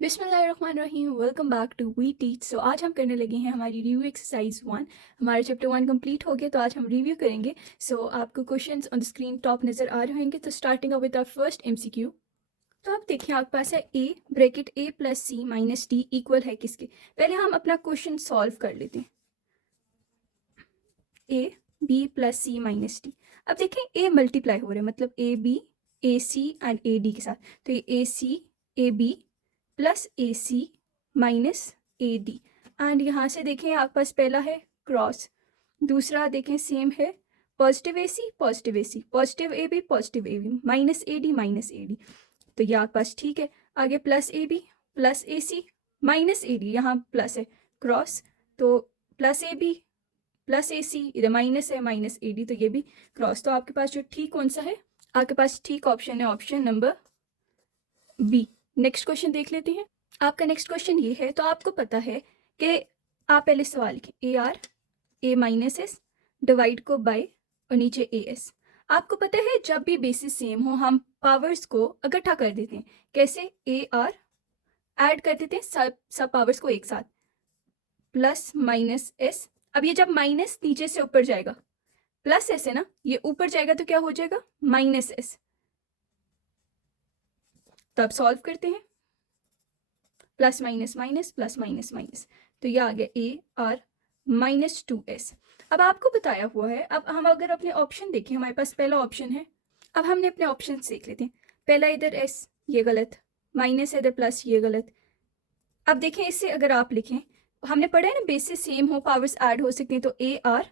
बिस्मिल्लाहिर्रहमानिर्रहीम। Welcome back to we teach. So आज हम करने लगे हैं हमारी रिव्यू एक्सरसाइज 1। हमारा चैप्टर 1 कंप्लीट हो गया, तो आज हम रिव्यू करेंगे। सो आपको questions on the screen top नज़र आ रहे होंगे। तो starting with our first MCQ. तो आप देखिए, आपके पास है a bracket A plus C minus D equal है किसके। पहले हम अपना क्वेश्चन सॉल्व कर लेते हैं। A B plus C minus D. अब देखें, ए मल्टीप्लाई हो रहा है, मतलब A B A C and A D के साथ। तो ये A C A B plus A C minus A D. And यहाँ से देखें, आपके पास पहला है क्रॉस, दूसरा देखें सेम है positive A C positive A C, positive A B positive A B, minus A D. तो ये आपके पास ठीक है। आगे plus A B plus A C minus A D, यहाँ प्लस है क्रॉस, तो plus A B plus A C, इधर माइनस है माइनस ए डी, तो ये भी क्रॉस। तो आपके पास जो ठीक कौन सा है, आपके पास ठीक ऑप्शन है option number B. Next question देख लेते हैं। आपका नेक्स्ट क्वेश्चन ये है, तो आपको पता है कि आप पहले सवाल लिखें A R A minus S divide को बाय और नीचे ए एस। आपको पता है जब भी बेसिस सेम हो हम पावर्स को इकट्ठा कर देते हैं। कैसे? ए आर ऐड कर देते हैं सब पावर्स को एक साथ, प्लस माइनस एस। अब ये जब माइनस नीचे से ऊपर जाएगा, प्लस एस है ना, ये ऊपर जाएगा तो क्या हो जाएगा माइनस एस। तब सॉल्व करते हैं, plus minus minus plus minus minus, तो ये आ गया ए आर माइनस 2s। अब आपको बताया हुआ है, अब हम अगर अपने ऑप्शन देखें, हमारे पास पहला ऑप्शन है। अब हमने अपने ऑप्शन देख लेते हैं। पहला इधर s, ये गलत, माइनस इधर प्लस, ये गलत। अब देखें, इससे अगर आप लिखें, हमने पढ़ा है ना बेसिस सेम हो पावर्स ऐड हो सकती हैं, तो A R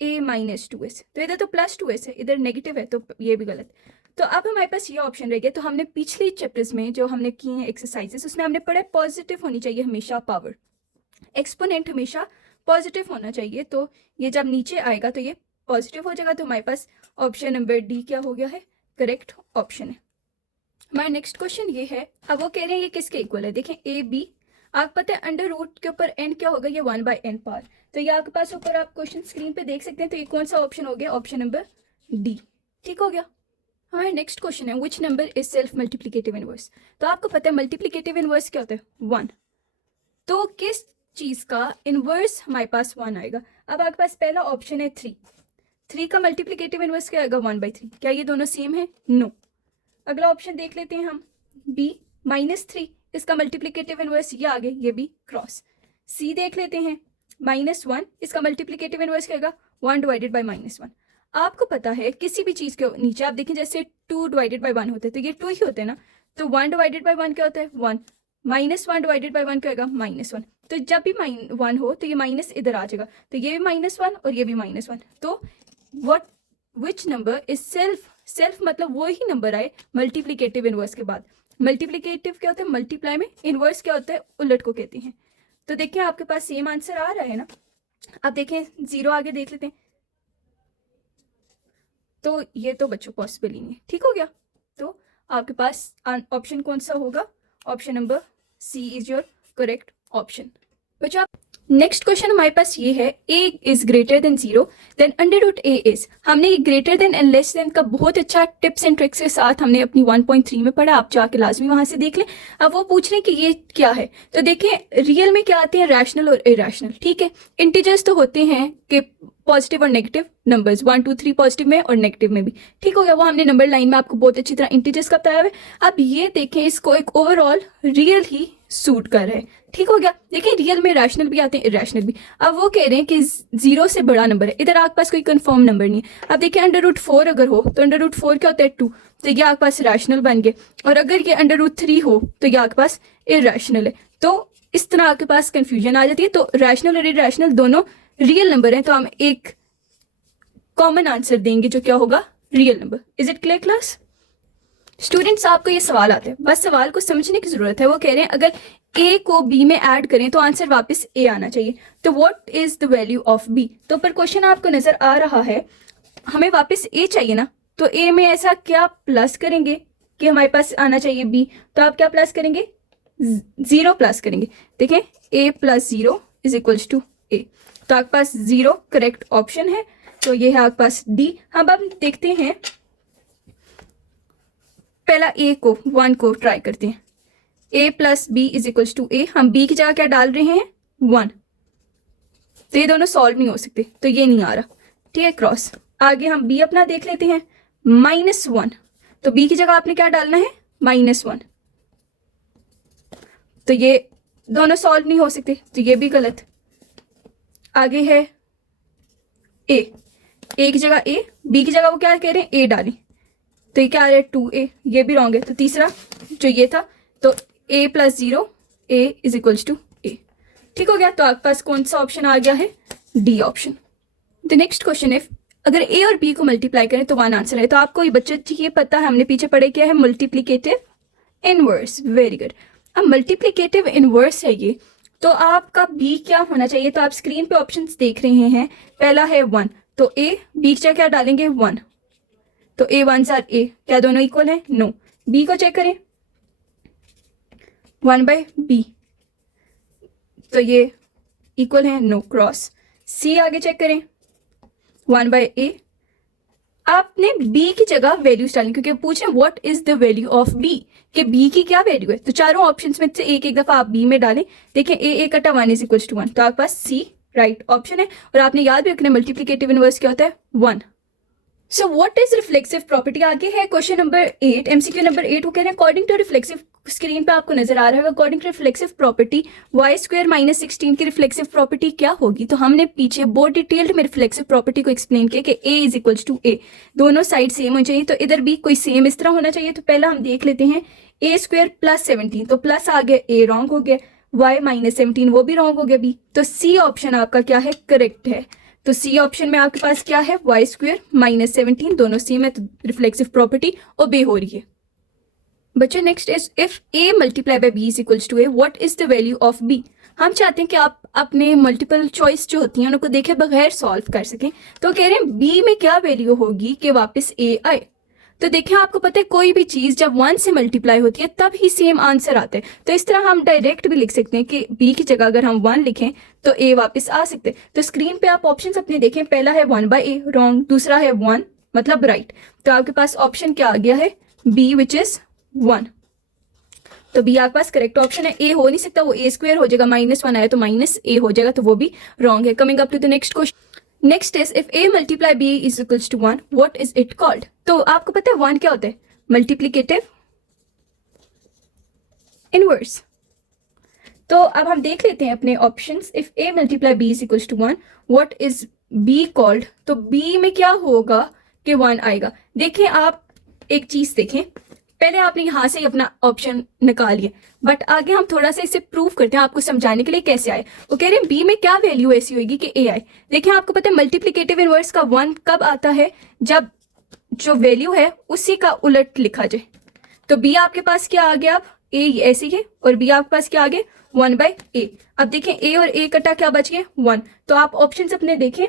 A minus 2s, तो इधर तो प्लस 2s है, इधर नेगेटिव है, तो ये भी गलत। तो अब हमारे पास ये ऑप्शन रह गया। तो हमने पिछले चैप्टर्स में जो हमने किए हैं एक्सरसाइजेस, उसमें हमने पढ़ा पॉजिटिव होनी चाहिए हमेशा पावर, एक्सपोनेंट हमेशा पॉजिटिव होना चाहिए। तो ये जब नीचे आएगा तो ये पॉजिटिव हो जाएगा। तो हमारे पास ऑप्शन नंबर डी क्या हो गया है, करेक्ट ऑप्शन है। हमारा नेक्स्ट क्वेश्चन ये है, अब वो कह रहे हैं ये किसके इक्वल है। देखें ए बी, आपको पता है अंडर रूट के ऊपर एन क्या होगा, ये 1/n पावर। तो ये आपके पास ऊपर आप क्वेश्चन स्क्रीन पे देख सकते हैं। तो ये कौन सा ऑप्शन हो गया, ऑप्शन नंबर डी, ठीक हो गया। हमारा नेक्स्ट क्वेश्चन है which number is self multiplicative inverse. तो आपको पता है मल्टीप्लिकेटिव इनवर्स क्या होता है, 1। तो किस चीज का इनवर्स हमारे पास 1 आएगा। अब आपके पास पहला ऑप्शन है 3 का मल्टीप्लिकेटिव इनवर्स क्या आएगा, 1/3। क्या ये दोनों सेम है, नो। अगला ऑप्शन देख लेते हैं हम, बी -3, इसका मल्टीप्लिकेटिव इनवर्स ये आगे, ये भी क्रॉस। सी देख लेते हैं, -1, इसका मल्टीप्लिकेटिव इनवर्स क्या आएगा, 1 डिवाइडेड बाई -1। आपको पता है किसी भी चीज के नीचे आप देखें, जैसे 2 डिवाइडेड बाई 1 होते हैं, तो ये 2 ही होते हैं ना। तो 1 डिवाइडेड बाई 1 क्या होता है, 1। -1 डिवाइडेड बाई 1 क्या होगा, -1। तो जब भी 1 हो तो ये माइनस इधर आ जाएगा, तो ये भी -1 और ये भी -1। तो what which number is self मतलब वो ही नंबर आए मल्टीप्लिकेटिव इनवर्स के बाद। मल्टीप्लिकेटिव क्या होता है, मल्टीप्लाई में, इनवर्स क्या होता है, उलट को कहते हैं। तो देखिए आपके पास सेम आंसर आ रहा है ना। अब देखें 0 आगे देख लेते हैं, तो ये तो बच्चों पॉसिबल ही नहीं है, ठीक हो गया। तो आपके पास ऑप्शन कौन सा होगा, option number C is your correct option. बच्चों नेक्स्ट क्वेश्चन हमारे पास ये है, a is greater than 0 then under root a is. हमने greater than and less than का बहुत अच्छा टिप्स एंड ट्रिक्स के साथ हमने अपनी 1.3 में पढ़ा, आप जाके लाजमी वहां से देख लें। अब वो पूछ रहे हैं कि ये क्या है। तो देखें रियल में क्या आते हैं, रैशनल और इरेशनल, ठीक है। इंटीजर्स तो होते हैं कि पॉजिटिव और नेगेटिव नंबर्स, 1 2 3 पॉजिटिव में और नेगेटिव में भी, ठीक हो गया। वो हमने नंबर लाइन में आपको बहुत अच्छी तरह इंटीजर्स का बताया है। अब ये देखें, इसको एक ओवरऑल रियल ही सूट कर रहा है, ठीक हो गया। देखिए रियल में रैशनल भी आते हैं, इरेशनल भी। अब वो कह रहे हैं कि 0 से बड़ा नंबर है, इधर आपके पास कोई कंफर्म नंबर नहीं है। अब देखिए अंडर रूट 4 अगर हो तो अंडर रूट 4 क्या होता है, 2, तो ये आपके पास रैशनल बन गए। और अगर ये अंडर रूट 3 हो तो ये आपके पास इरेशनल है। तो इस तरह आपके पास कंफ्यूजन आ जाती है। तो रैशनल और इरेशनल दोनों रियल नंबर हैं, तो हम एक कॉमन आंसर देंगे जो क्या होगा, real number. Is it clear class students? आपको ये सवाल आता है, बस सवाल को समझने की जरूरत है। वो कह रहे हैं अगर a को b में ऐड करें तो आंसर वापस a आना चाहिए। तो what is the value of b। तो पर क्वेश्चन आपको नजर आ रहा है, हमें वापस a चाहिए ना। तो a में ऐसा क्या प्लस करेंगे कि हमारे पास आना चाहिए b। तो आप क्या प्लस करेंगे, 0 प्लस करेंगे। देखें a plus 0 is equals to a। तो आपके पास 0 करेक्ट ऑप्शन है। तो ये है आपके पास d। हम अब देखते हैं, पहला a को 1 को ट्राई करते हैं। A plus B is equals to A, हम बी की जगह क्या डाल रहे हैं 1, तो ये दोनों सॉल्व नहीं हो सकते, तो ये नहीं आ रहा, ठीक है, क्रॉस। आगे हम बी अपना देख लेते हैं, -1, तो बी की जगह आपने क्या डालना है -1, तो ये दोनों सॉल्व नहीं हो सकते, तो ये भी गलत। आगे है ए की जगह ए, बी की जगह वो क्या कह रहे हैं ए डालें, तो ये क्या आ रहा है 2a, ये भी रॉन्ग है। तो तीसरा जो ये था, तो a plus 0 a is equals to a, ठीक हो गया। तो आपके पास कौन सा ऑप्शन आ गया है, D option. The next question है, अगर a और b को मल्टीप्लाई करें तो 1 आंसर है। तो आपको ये बच्चों ये पता है, हमने पीछे पढ़े क्या है, मल्टीप्लिकेटिव इनवर्स, वेरी गुड। अब मल्टीप्लिकेटिव इनवर्स है ये, तो आपका b क्या होना चाहिए, तो आप स्क्रीन पे ऑप्शंस देख रहे हैं, पहला है 1, तो a, b की जगह क्या डालेंगे 1, तो a 1 आर a, क्या दोनों इक्वल है, नो। b को चेक करें 1/b, तो ये इक्वल है, नो, क्रॉस। c आगे चेक करें 1/a, आपने b की जगह वैल्यूज डालें, क्योंकि पूछ रहे what is the value of b, कि b की क्या वैल्यू है। तो चारों ऑप्शंस में से एक दफा आप b में डालें, देखें a कटा 1 इज इक्वल टू 1, तो आपके पास c राइट ऑप्शन है। और आपने याद भी रखना मल्टीप्लिकेटिव इनवर्स क्या होता है 1। So what is reflexive property, आगे है क्वेश्चन नंबर 8, एमसीक्यू नंबर 8, वो कह रहे हैं अकॉर्डिंग टू रिफ्लेक्सिव, स्क्रीन पे आपको नजर आ रहा है, according to reflexive property y² - 16 की रिफ्लेक्सिव प्रॉपर्टी क्या होगी। तो हमने पीछे बहुत डिटेल्ड में रिफ्लेक्सिव प्रॉपर्टी को एक्सप्लेन किया कि a is equals to a, दोनों साइड सेम होनी चाहिए, तो इधर भी कोई सेम इस तरह होना चाहिए। तो पहला हम देख लेते हैं a² + 17, तो प्लस आ गया, a रॉन्ग हो गया, y - 17 वो भी रॉन्ग हो गया b, तो c ऑप्शन आपका क्या है, करेक्ट है। तो सी ऑप्शन में आपके पास क्या है, y² - 17, दोनों सेम है, तो रिफ्लेक्सिव प्रॉपर्टी ओबे हो रही है। बच्चों next is if a multiply by b is equals to a, what is the value of b। हम चाहते हैं कि आप अपने मल्टीपल चॉइस जो होती हैं उनको देखे बगैर सॉल्व कर सकें, तो कह रहे हैं b में क्या वैल्यू होगी कि वापस a आए। तो देखिए आपको पता है कोई भी चीज जब 1 से मल्टीप्लाई होती है तब ही सेम आंसर आता है, तो इस तरह हम डायरेक्ट भी लिख सकते हैं कि b की जगह अगर हम 1 लिखें तो a वापस आ सकते हैं। तो स्क्रीन पे आप ऑप्शंस अपने देखें, पहला है 1/a रॉन्ग, दूसरा है 1 मतलब राइट, तो आपके पास ऑप्शन क्या आ गया है b विच इज 1, तो b आपके पास करेक्ट ऑप्शन है। a हो नहीं सकता, वो a² हो जाएगा, -1 आया तो -a हो जाएगा, तो वो भी रॉन्ग है। Coming up to the next question, next is if a multiply b is equals to 1, what is it called. तो आपको पता है 1 क्या होता है, मल्टीप्लिकेटिव इनवर्स। तो अब हम देख लेते हैं अपने options, if a multiply b is equals to 1, what is b called. तो b में क्या होगा कि 1 आएगा। देखिए आप एक चीज देखें, पहले आपने यहां से अपना ऑप्शन निकाल लिया, बट आगे हम थोड़ा सा इसे प्रूव करते हैं आपको समझाने के लिए कैसे आए। वो कह रहे हैं बी में क्या वैल्यू ऐसी होगी कि ए आए। देखिए आपको पता है मल्टीप्लिकेटिव इनवर्स का 1 कब आता है, जब जो वैल्यू है उसी का उलट लिखा जाए। तो बी आपके पास क्या आ गया, अब ए ऐसे ही है और बी आपके पास क्या आ गया 1/a। अब देखें ए और ए कटा क्या बच गए 1, तो आप ऑप्शन अपने देखें।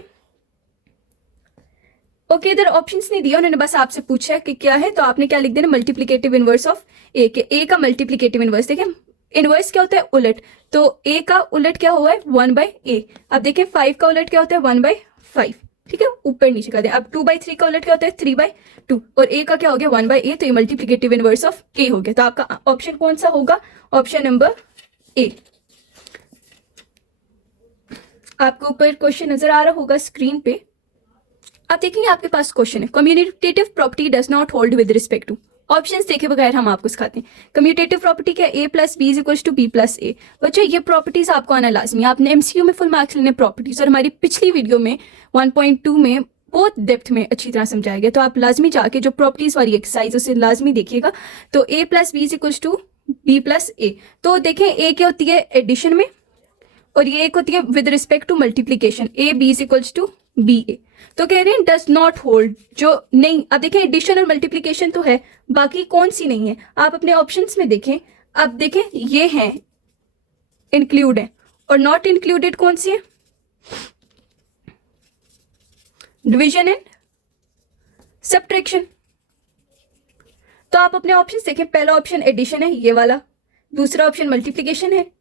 ओके इधर ऑप्शंस नहीं दिया उन्होंने, बस आपसे पूछा है कि क्या है, तो आपने क्या लिख देना मल्टीप्लिकेटिव इनवर्स ऑफ ए के, ए का मल्टीप्लिकेटिव इनवर्स। देखें इनवर्स क्या होता है उलट, तो ए का उलट क्या हुआ है 1/a। अब देखें 5 का उलट क्या होता है 1/5, ठीक है, ऊपर नीचे कर दें। अब 2/3 का उलट क्या होता है 3/2, और ए का क्या हो गया 1/a, तो ये मल्टीप्लिकेटिव इनवर्स ऑफ ए हो गया। तो आपका ऑप्शन कौन सा होगा, ऑप्शन नंबर ए। आपको ऊपर क्वेश्चन नजर आ रहा होगा स्क्रीन पे, आप देखेंगे आपके पास क्वेश्चन है commutative property does not hold with respect to. Options देखे बगैर हम आपको सिखाते हैं। कम्यूटेटिव प्रॉपर्टी क्या, a + b = b + a। बच्चों ये प्रॉपर्टीज आपको आना लाजमी, आपने एमसीयू में फुल मार्क्स लेने प्रॉपर्टीज, और हमारी पिछली वीडियो में 1.2 में बहुत डेप्थ में अच्छी तरह समझाया गया, तो आप लाजमी जाके जो प्रॉपर्टीज वाली एक्सरसाइज उसे लाजमी देखिएगा। तो a + b = b + a। तो देखें a क्या होती है एडिशन में, और ये एक होती है with respect to multiplication, a b = b a। तो कह रहे हैं डज नॉट होल्ड, जो नहीं। अब देखें एडिशन और मल्टीप्लिकेशन तो है, बाकी कौन सी नहीं है, आप अपने ऑप्शंस में देखें। अब देखें ये हैं इंक्लूड है, और नॉट इंक्लूडेड कौन सी है, डिवीजन एंड सब्ट्रैक्शन। तो आप अपने ऑप्शंस देखें, पहला ऑप्शन एडिशन है ये वाला, दूसरा ऑप्शन मल्टीप्लिकेशन है,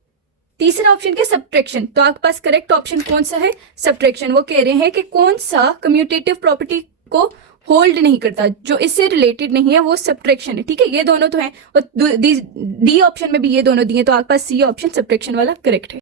तीसरा ऑप्शन क्या सब्ट्रैक्शन। तो आपके पास करेक्ट ऑप्शन कौन सा है, सब्ट्रैक्शन। वो कह रहे हैं कि कौन सा कम्यूटेटिव प्रॉपर्टी को होल्ड नहीं करता, जो इससे रिलेटेड नहीं है वो सब्ट्रैक्शन है, ठीक है। ये दोनों तो हैं और डी ऑप्शन में भी ये दोनों दिए, तो आपके पास सी ऑप्शन सब्ट्रैक्शन वाला करेक्ट है।